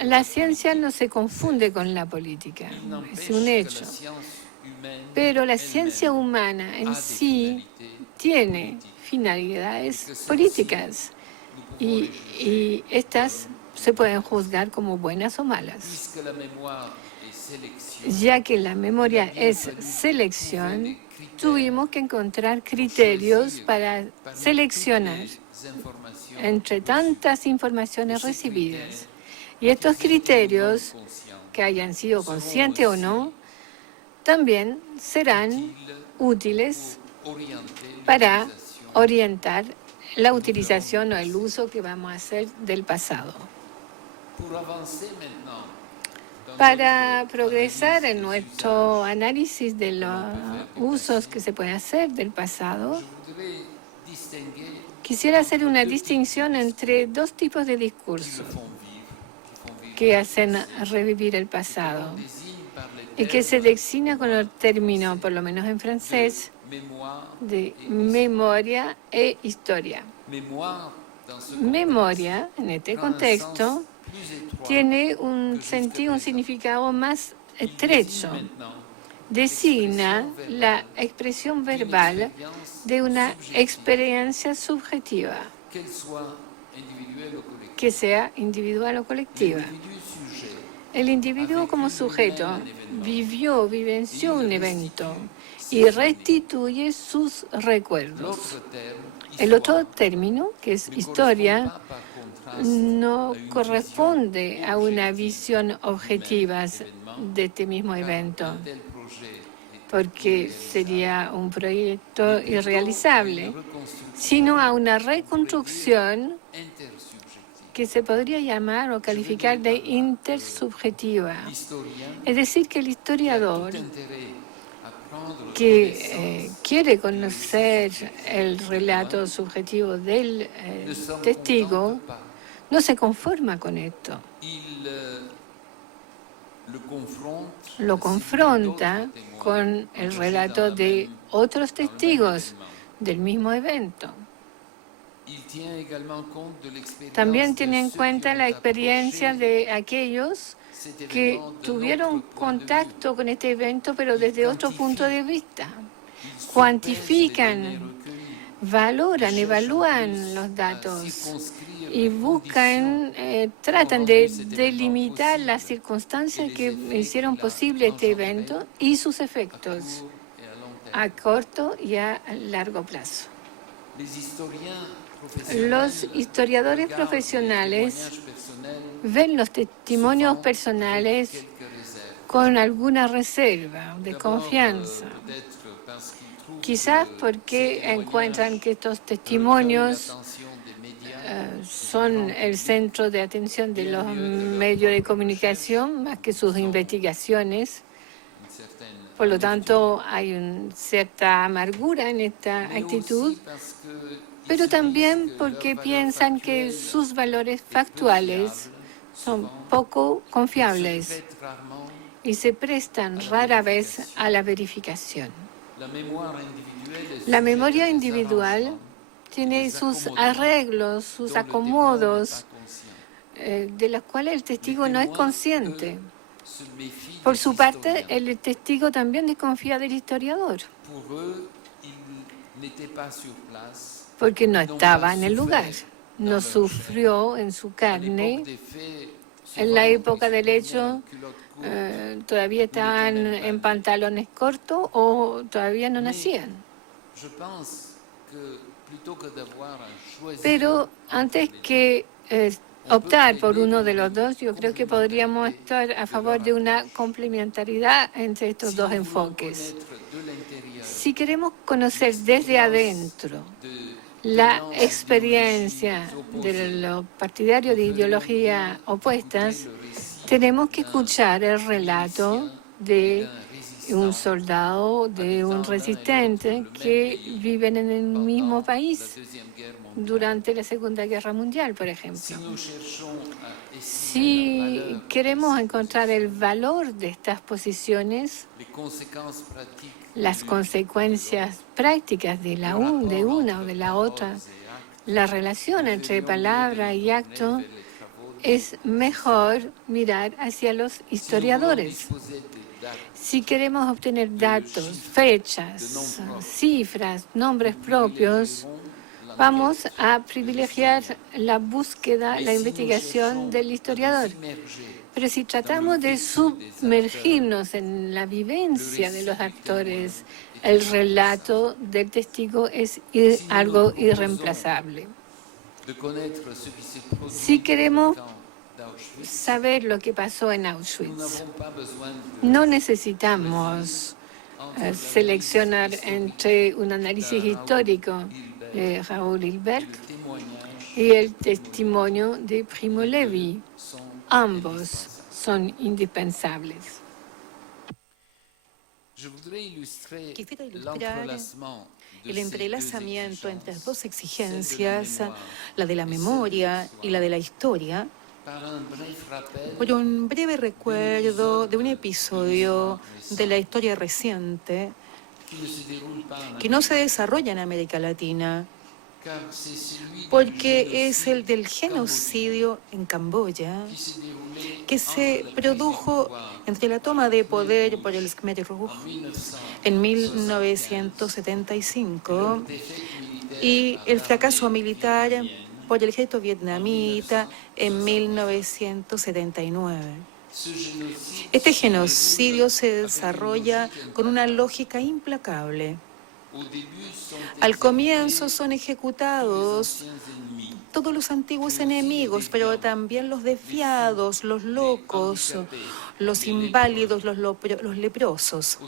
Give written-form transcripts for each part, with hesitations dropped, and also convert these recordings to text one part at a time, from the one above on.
La ciencia no se confunde con la política, es un hecho. Pero la ciencia humana en sí tiene finalidades políticas y estas se pueden juzgar como buenas o malas. Ya que la memoria es selección, tuvimos que encontrar criterios para seleccionar entre tantas informaciones recibidas. Y estos criterios, que hayan sido conscientes o no, también serán útiles para orientar la utilización o el uso que vamos a hacer del pasado. Para progresar en nuestro análisis de los usos que se pueden hacer del pasado, quisiera hacer una distinción entre dos tipos de discurso que hacen revivir el pasado y que se designa con el término, por lo menos en francés, de memoria e historia. Memoria, en este contexto, tiene un sentido, un significado más estrecho. Designa la expresión verbal de una experiencia subjetiva, que sea individual o colectiva. El individuo como sujeto vivenció un evento y restituye sus recuerdos. El otro término, que es historia, no corresponde a una visión objetiva de este mismo evento, porque sería un proyecto irrealizable, sino a una reconstrucción que se podría llamar o calificar de intersubjetiva. Es decir, que el historiador que quiere conocer el relato subjetivo del testigo no se conforma con esto. Lo confronta con el relato de otros testigos del mismo evento. También tiene en cuenta la experiencia de aquellos que tuvieron contacto con este evento, pero desde otro punto de vista. Cuantifican, valoran, evalúan los datos y buscan, tratan de delimitar las circunstancias que hicieron posible este evento y sus efectos a corto y a largo plazo. Los historiadores profesionales ven los testimonios personales con alguna reserva, desconfianza. Quizás porque encuentran que estos testimonios son el centro de atención de los medios de comunicación más que sus investigaciones. Por lo tanto, hay una cierta amargura en esta actitud, pero también porque piensan que sus valores factuales son poco confiables y se prestan rara vez a la verificación. La memoria individual tiene sus arreglos, sus acomodos, de los cuales el testigo no es consciente. Por su parte, el testigo también desconfía del historiador, porque no estaba en el lugar, no sufrió en su carne. En la época del hecho, todavía estaban en pantalones cortos o todavía no nacían. Pero antes que optar por uno de los dos, yo creo que podríamos estar a favor de una complementariedad entre estos dos enfoques. Si queremos conocer desde adentro la experiencia de los partidarios de ideologías opuestas, tenemos que escuchar el relato de un soldado, de un resistente que viven en el mismo país durante la Segunda Guerra Mundial, por ejemplo. Si queremos encontrar el valor de estas posiciones, las consecuencias prácticas de una o de la otra la relación entre palabra y acto, es mejor mirar hacia los historiadores. Si queremos obtener datos, fechas, cifras, nombres propios, vamos a privilegiar la búsqueda, la investigación del historiador. Pero si tratamos de sumergirnos en la vivencia de los actores, el relato del testigo es algo irreemplazable. Si queremos saber lo que pasó en Auschwitz, no necesitamos seleccionar entre un análisis histórico de Raúl Hilberg y el testimonio de Primo Levi. Ambos son indispensables. Quisiera ilustrar el entrelazamiento entre las dos exigencias, la de la memoria y la de la historia, por un breve recuerdo de un episodio de la historia reciente que no se desarrolla en América Latina, porque es el del genocidio en Camboya, que se produjo entre la toma de poder por el Khmer Rouge en 1975 y el fracaso militar por el ejército vietnamita en 1979. Este genocidio se desarrolla con una lógica implacable. Al comienzo son ejecutados todos los antiguos enemigos, pero también los desviados, los locos, los inválidos, los leprosos.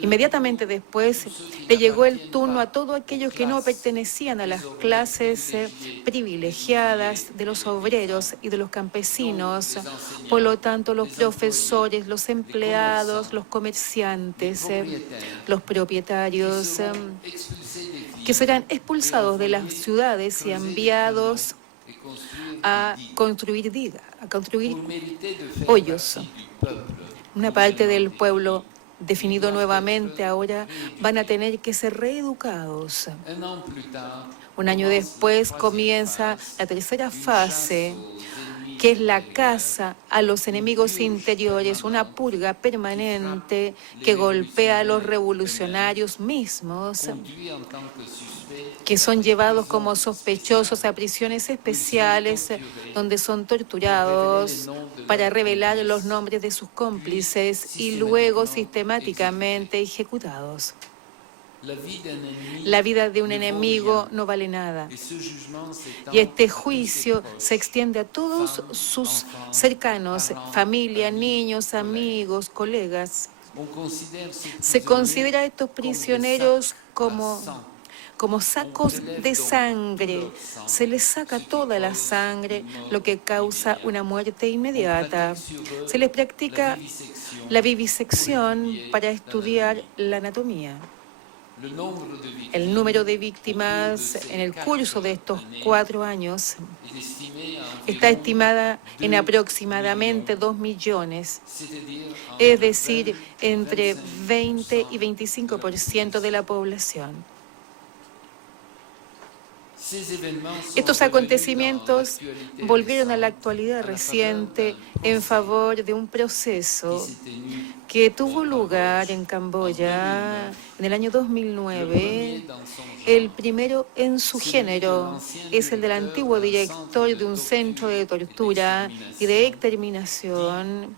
Inmediatamente después le llegó el turno a todos aquellos que no pertenecían a las clases privilegiadas de los obreros y de los campesinos. Por lo tanto, los profesores, los empleados, los comerciantes, los propietarios, que serán expulsados de las ciudades y enviados a construir digas, a construir hoyos. Una parte del pueblo, definido nuevamente ahora, van a tener que ser reeducados. Un año después comienza la tercera fase, que es la caza a los enemigos interiores, una purga permanente que golpea a los revolucionarios mismos, que son llevados como sospechosos a prisiones especiales donde son torturados para revelar los nombres de sus cómplices y luego sistemáticamente ejecutados. La vida de un enemigo no vale nada. Y este juicio se extiende a todos sus cercanos, familia, niños, amigos, colegas. Se considera a estos prisioneros como sacos de sangre. Se les saca toda la sangre, lo que causa una muerte inmediata. Se les practica la vivisección para estudiar la anatomía. El número de víctimas en el curso de estos 4 años está estimada en aproximadamente 2 millones, es decir, entre 20 y 25% de la población. Estos acontecimientos volvieron a la actualidad reciente en favor de un proceso que tuvo lugar en Camboya en el año 2009. El primero en su género es el del antiguo director de un centro de tortura y de exterminación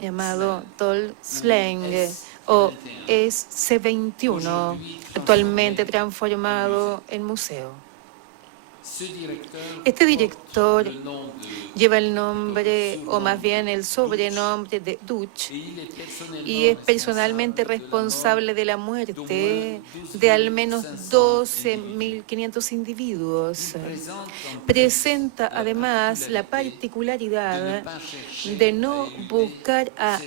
llamado Tuol Sleng, o SC-21, actualmente transformado en museo. Este director lleva el nombre, o más bien el sobrenombre de Duch, y es personalmente responsable de la muerte de al menos 12.500 individuos. Presenta además la particularidad de no buscar a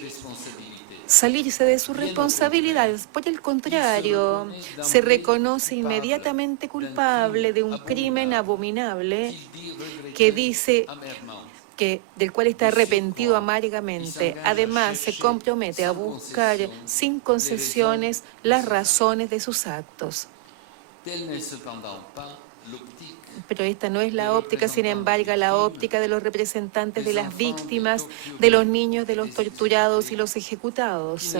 salirse de sus responsabilidades. Por el contrario, se reconoce inmediatamente culpable de un crimen abominable que dice del cual está arrepentido amargamente. Además, se compromete a buscar sin concesiones las razones de sus actos. Pero esta no es la óptica, sin embargo, la óptica de los representantes de las víctimas, de los niños, de los torturados y los ejecutados,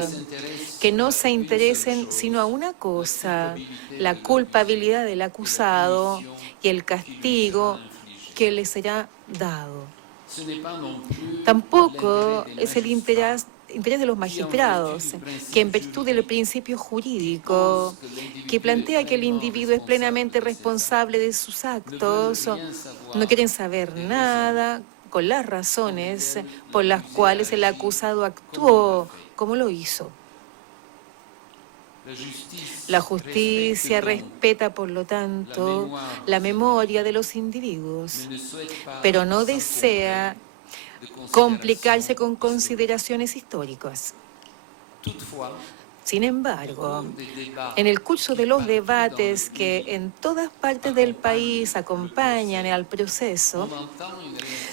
que no se interesen sino a una cosa, la culpabilidad del acusado y el castigo que le será dado. Tampoco es el interés de los magistrados, que en virtud del principio jurídico que plantea que el individuo es plenamente responsable de sus actos, no quieren saber nada con las razones por las cuales el acusado actuó como lo hizo. La justicia respeta, por lo tanto, la memoria de los individuos, pero no desea complicarse con consideraciones históricas. Sin embargo, en el curso de los debates que en todas partes del país acompañan al proceso,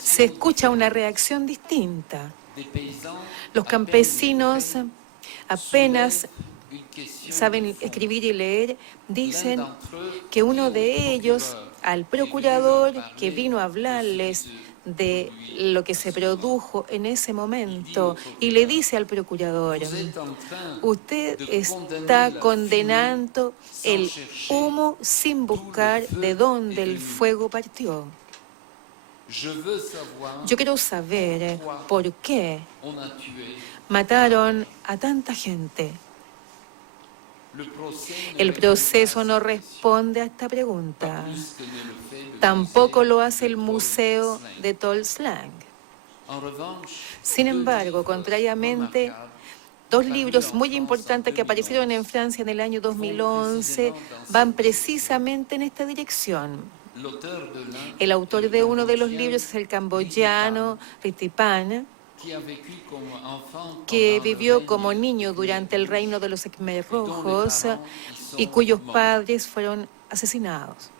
se escucha una reacción distinta. Los campesinos apenas saben escribir y leer, dicen que uno de ellos, al procurador que vino a hablarles de lo que se produjo en ese momento, y le dice al procurador: usted está condenando el humo sin buscar de dónde el fuego partió. Yo quiero saber por qué mataron a tanta gente. El proceso no responde a esta pregunta. Tampoco lo hace el Museo de Tolslang. Sin embargo, contrariamente, dos libros muy importantes que aparecieron en Francia en el año 2011 van precisamente en esta dirección. El autor de uno de los libros es el camboyano Ritipan, que vivió como niño durante el reino de los Khmer Rojos y cuyos padres fueron asesinados.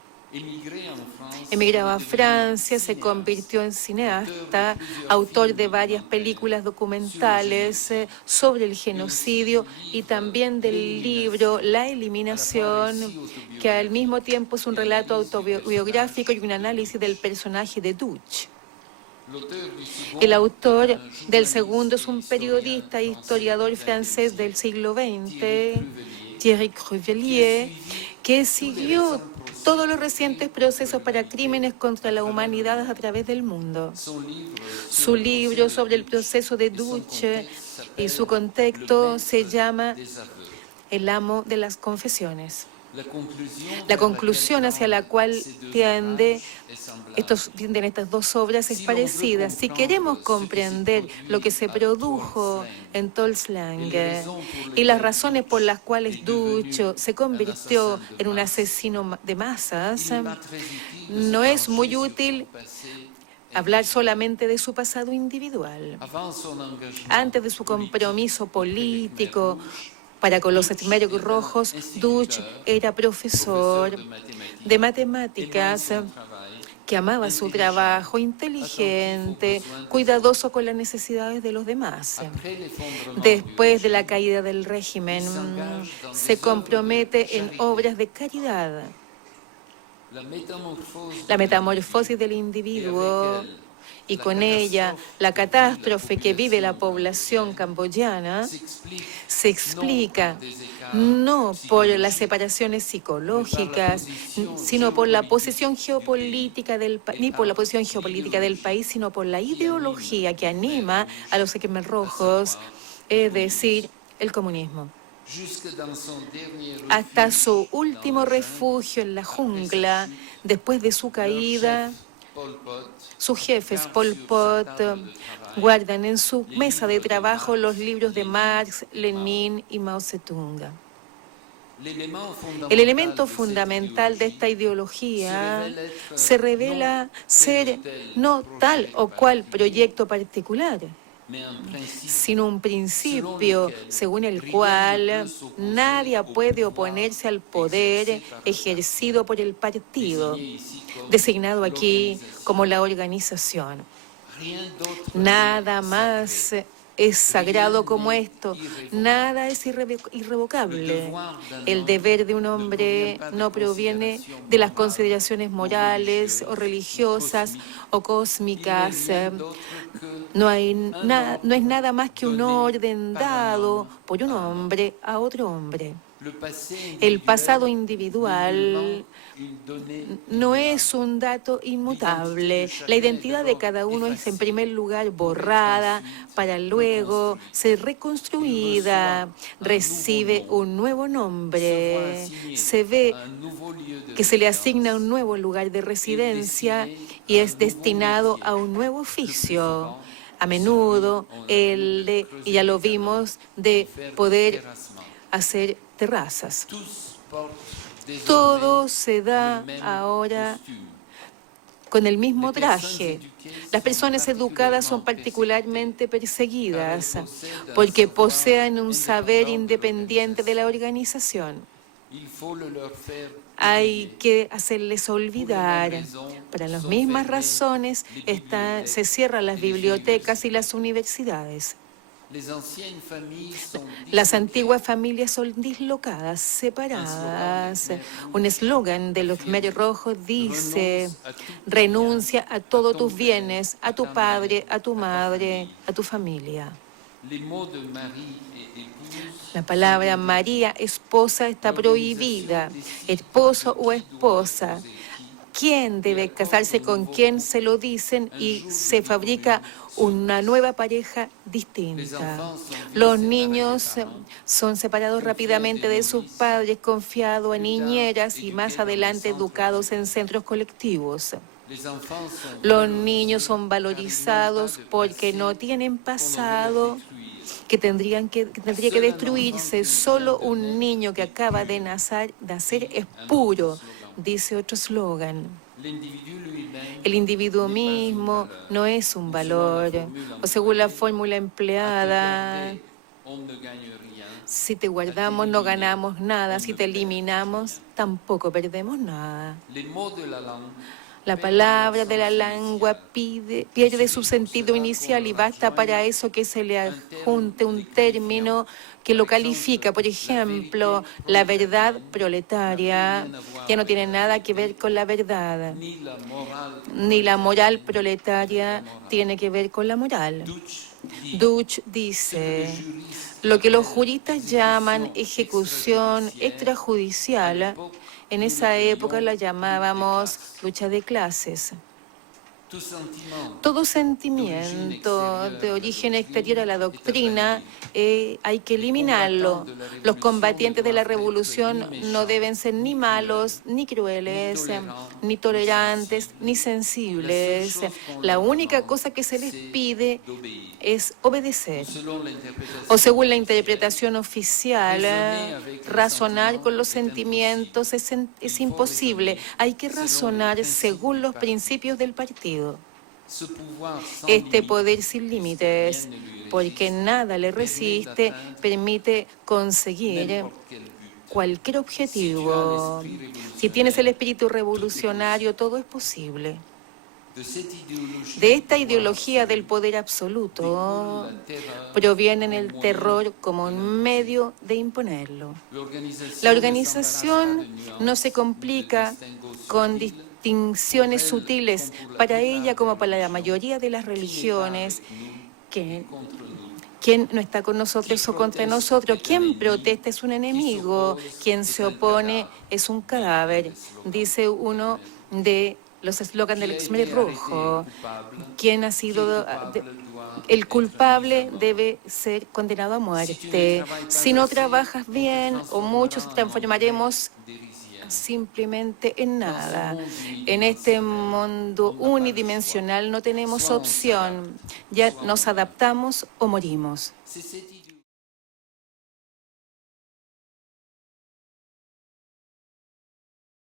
Emigraba a Francia, se convirtió en cineasta, autor de varias películas documentales sobre el genocidio y también del libro La Eliminación, que al mismo tiempo es un relato autobiográfico y un análisis del personaje de Dutch. El autor del segundo es un periodista e historiador francés del siglo XX, Thierry Crevellier, que siguió todos los recientes procesos para crímenes contra la humanidad a través del mundo. Su libro sobre el proceso de Dutch y su contexto se llama El amo de las confesiones. La conclusión hacia la cual tienden estas dos obras es parecida. Si queremos comprender lo que se produjo en Tolslang y las razones por las cuales Dutch se convirtió en un asesino de masas, no es muy útil hablar solamente de su pasado individual. Antes de su compromiso político para con los Khmer Rojos, Dutch era profesor de matemáticas, que amaba su trabajo, inteligente, cuidadoso con las necesidades de los demás. Después de la caída del régimen, se compromete en obras de caridad. La metamorfosis del individuo y con ella la catástrofe que vive la población camboyana se explica no por las separaciones psicológicas, sino por la posición geopolítica ni por la posición geopolítica del país, sino por la ideología que anima a los Khmer Rojos, es decir, el comunismo. Hasta su último refugio en la jungla, después de su caída, sus jefes, Pol Pot, guardan en su mesa de trabajo los libros de Marx, Lenin y Mao Zedong. El elemento fundamental de esta ideología se revela ser no tal o cual proyecto particular, sino un principio según el cual nadie puede oponerse al poder ejercido por el partido, designado aquí como la organización. Nada más es sagrado como esto. Nada es irrevocable. El deber de un hombre no proviene de las consideraciones morales o religiosas o cósmicas. No es nada más que un orden dado por un hombre a otro hombre. El pasado individual no es un dato inmutable. La identidad de cada uno es en primer lugar borrada para luego ser reconstruida. Recibe un nuevo nombre. Se ve que se le asigna un nuevo lugar de residencia y es destinado a un nuevo oficio. A menudo, y ya lo vimos, de poder hacer terrazas. Todo se da ahora con el mismo traje. Las personas educadas son particularmente perseguidas porque poseen un saber independiente de la organización. Hay que hacerles olvidar. Para las mismas razones se cierran las bibliotecas y las universidades. Las antiguas familias son dislocadas, separadas. Un eslogan de los Khmer Rojos dice: renuncia a todos tus bienes, a tu padre, a tu madre, a tu familia. La palabra María, esposa, está prohibida. Esposo o esposa. ¿Quién debe casarse con quién? Se lo dicen y se fabrica una nueva pareja distinta. Los niños son separados rápidamente de sus padres, confiados a niñeras y más adelante educados en centros colectivos. Los niños son valorizados porque no tienen pasado que tendría que destruirse. Solo un niño que acaba de nacer es puro, dice otro eslogan. El individuo mismo no es un valor, o según la fórmula empleada, si te guardamos no ganamos nada, si te eliminamos tampoco perdemos nada. La palabra de la lengua pierde su sentido inicial y basta para eso que se le adjunte un término que lo califica. Por ejemplo, la verdad proletaria ya no tiene nada que ver con la verdad, ni la moral proletaria tiene que ver con la moral. Deutsch dice: lo que los juristas llaman ejecución extrajudicial, en esa época la llamábamos lucha de clases. Todo sentimiento de origen exterior a la doctrina hay que eliminarlo. Los combatientes de la revolución no deben ser ni malos, ni crueles, ni tolerantes, ni sensibles. La única cosa que se les pide es obedecer. O según la interpretación oficial, razonar con los sentimientos es imposible. Hay que razonar según los principios del partido. Este poder sin límites, porque nada le resiste, permite conseguir cualquier objetivo. Si tienes el espíritu revolucionario, todo es posible. De esta ideología del poder absoluto proviene el terror como un medio de imponerlo. La organización no se complica con distinciones sutiles. Para ella, como para la mayoría de las religiones, ¿quién no está con nosotros o contra nosotros? ¿Quién protesta es un enemigo? ¿Quién se opone es un cadáver? Dice uno de los eslogans del Khmer Rojo. ¿Quién ha sido el culpable? Debe ser condenado a muerte. Si no trabajas bien o muchos transformaremos simplemente en nada. En este mundo unidimensional no tenemos opción. Ya nos adaptamos o morimos.